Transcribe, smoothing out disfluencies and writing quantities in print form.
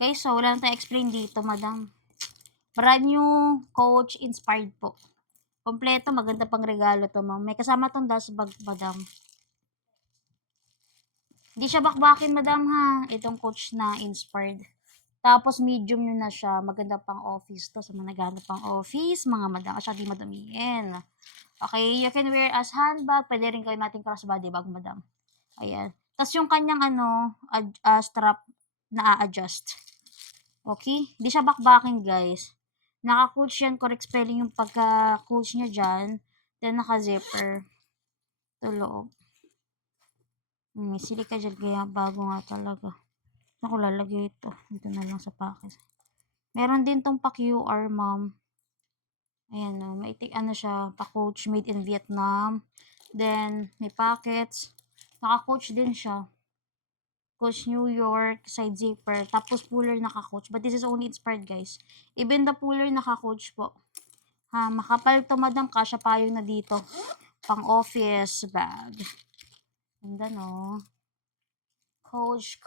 Guys, so wala na tayong explain dito, madam. Brand new Coach inspired po. Kompleto, maganda pang regalo to, ma'am. May kasama tong dust bag, madam. Hindi siya bakbakin, madam, ha. Itong Coach na inspired. Tapos medium yun na siya. Maganda pang office to. Sa mga naghahanap pang office, mga madam. At siya di madamiin. Okay, you can wear as handbag. Pwede rin gawin natin crossbody bag, madam. Ayan. Tapos yung kanyang strap na a-adjust. Okay? Di siya bakbaking, guys. Naka-coach yan. Correct spelling yung pagka-coach niya dyan. Then, naka-zipper. Ito loob. May silika dyan. Kaya bago nga talaga. Ako lalagay ito. Dito na lang sa package. Meron din tong pa-QR, ma'am. Ayan o. May ano siya. Pa-coach made in Vietnam. Then, may pockets. Naka-coach din siya. Coach New York, side zipper, tapos puller naka-coach. But this is only inspired, guys. Even the puller naka-coach po. Ha, makapal to, madam. Kasya payong na dito. Pang office bag. Ganda, no? Coach.